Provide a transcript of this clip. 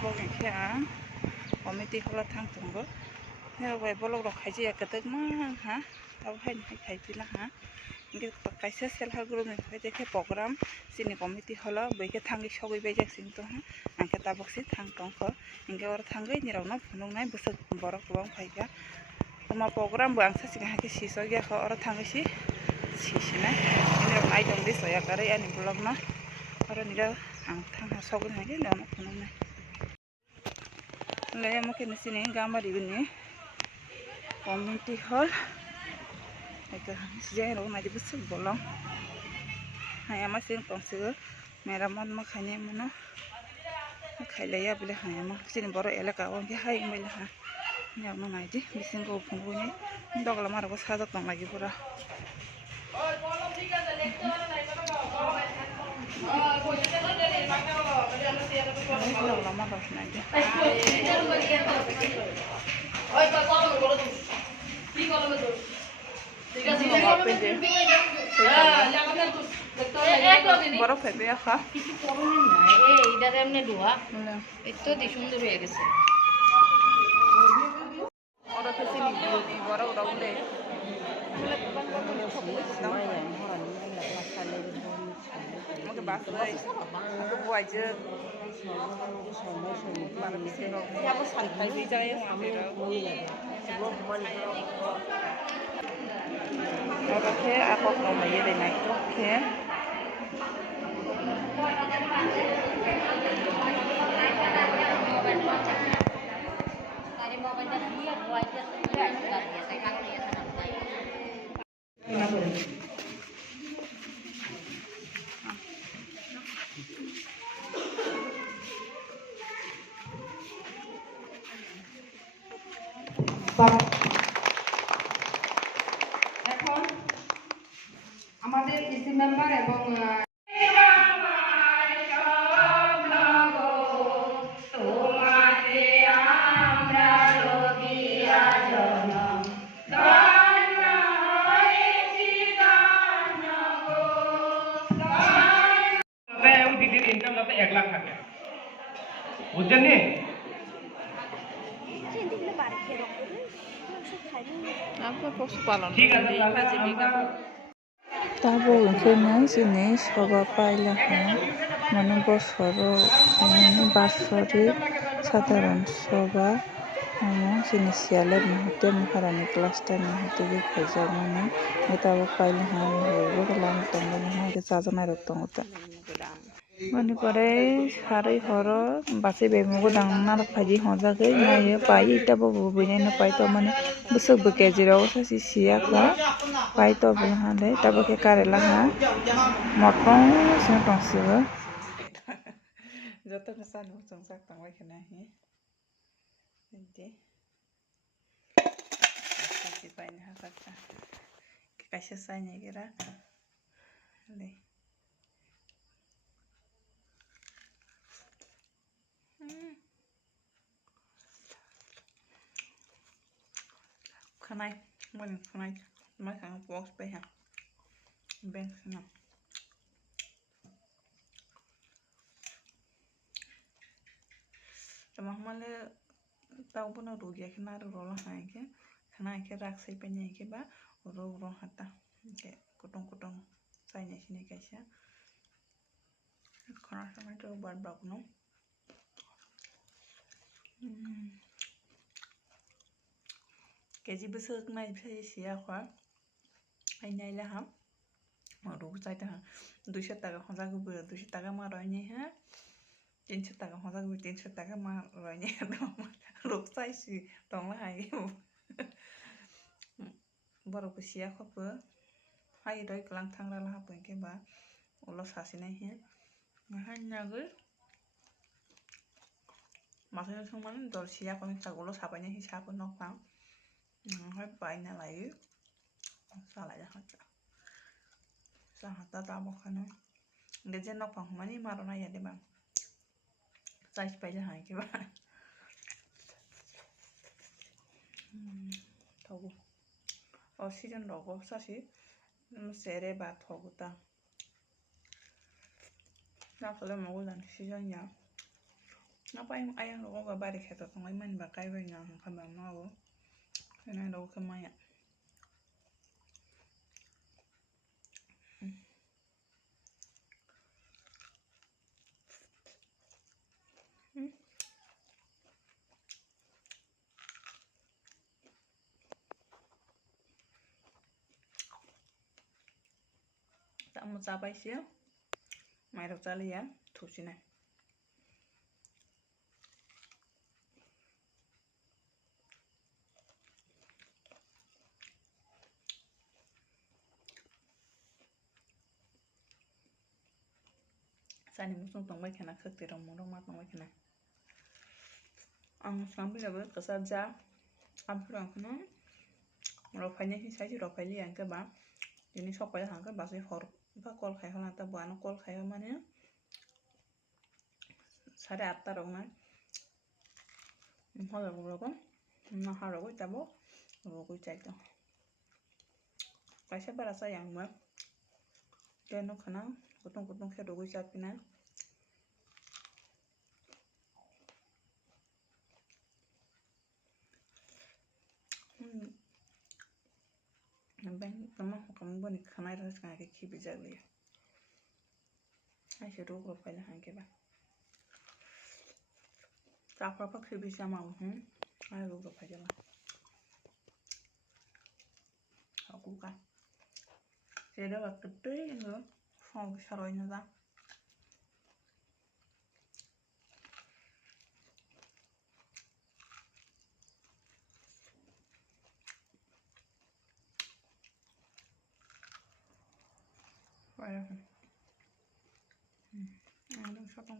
tabok engke committee hall thangtongo bai bolok rok khaiji kotorma ha abo haini hai khaipila ha engke kaisa self help group ni ke program sini committee hall bai ke thangi sogoi bai jak sing to ha angke tabok si thangtongkho engke oro thangai ni rok no phunuknai busuk borok kubang phaika toma program bo angsa sing ha ke siso gya kho oro thangai si sisinai ini rok nai dong di soya kare ani blog no oro ni ang thang ha sogoi ha ke no phunuknai le mo ke sini gambari gni community hall eka sijai ro na di busuk bolong haya masin kongse meramot ma khane mono khailaya bile haya ma sini boro elaka on ke hai mele ha nya no nai di bisin go phungu ni dogla mara ko sajak tong lagi pura dogla mara nai di বড় ফেবে খা এইটার এমনি ধোয়া এতো দি সুন্দর হয়ে গেছে ওরা ফেসে নি বড় রাউন্ডে আমাকে বাস নাই আমাকে বুয়াইছে মানে বিসে রক ইয়াবো সানতাই বি জায়গায় আমাদের oke aku mau bayar deh naik oke এখন আমাদের ইসি মেম্বার এবং দিদির ইনকাম যাতে 1 লাখ থাকে বুঝছেন নি আপনার পশুপালন ঠিক আছে তারপর ওখানে যিনি সভা পাইলা মানে বছরও বাৎসরিক সাধারণ সভা যিনি সিয়ালের মুহূর্তে মহারানী ক্লাস 10 মুহূর্তে খাইজা মানে এটাও পাইলে হইব লাম তঙ্গনে যাজনাই রক তঙ্গতে মানে পরে সারাই হর বাসে বেমুগো দাংনা ফাজি হজাগে নায়ে পাই এটা ববু বইনাই পাই তো মানে বুসুক বু কেজিরাও সাসি সিয়া খা পাই তো বলে হালে তারপর কে কারেলা হা মটন সে টংসিবো যত সানু সংসাক তাংলাই খানা হি এন্টি কাছে পাইনা হাসাতা কাছে সাইনে গেরা লে Kanai, bueno, kanai, más que un poco espeja. Ven, no. Cuma malah tahu pun rugi ya kena rolah naik ke, kena ke raksai penyak ke ba, roh hata, ke kutong saya sini kaisa. Kena sama itu barbak no. Keji besar naik saya siapa? Aina ilah ham, roh saya dah 200 টাকা খোঁজা গুবো 200 টাকা মা রয়নি হ্যাঁ 300 টাকা খোঁজা গুবো 300 টাকা মা রয়নি রোগ চাইছি তংলা হাই বড় কুসিয়া খপো হাই রয় কলাং থাংরা লাহা পয়কে বা ওলো সাসিনাই হে হান্নাগো মাথায় সমান দলসিয়া কোন ছাগলো সাবাইনা হিসাব নক হয় পাইনা লাইও সালাই হাতা sahata tamo khano ngeje nok phang mani marona ya de bang size paila hai ke ba thogu o season rogo sasi sere ba thogu ta na kole mogul dan season ya Apa yang ayah lo gak balik kata tong iman bakai banyak kabar mau. Karena lo kemaya. Tak mau capai sih ya. Mai rok cali ya, tuh sini. Sani musung tong bai kena sakti rong mat tong bai kena. Ang sampai dapat kesaja. Ampun ang kena. Rofainya sih saya rofai yang ke bang. Ini sok pai hang ke basi hor. Ba kol khai holan ta buana kol khai mana. 8:30 rong na. Hol rong rong. Nah haro ko tabo. Rong ko cai to. Kaisa bara sayang mah. Keno kena kutung-kutung ke rong ko cai pina. Bang, teman kamu buat खाना रस का के खी बिजा लिया ऐसे रोक रो पहले हाँ के बाद चापड़ा पर खी बिजा माऊ आए रोक रो पहले बाद aku kan jadi waktu itu itu mau saronya dah ada satu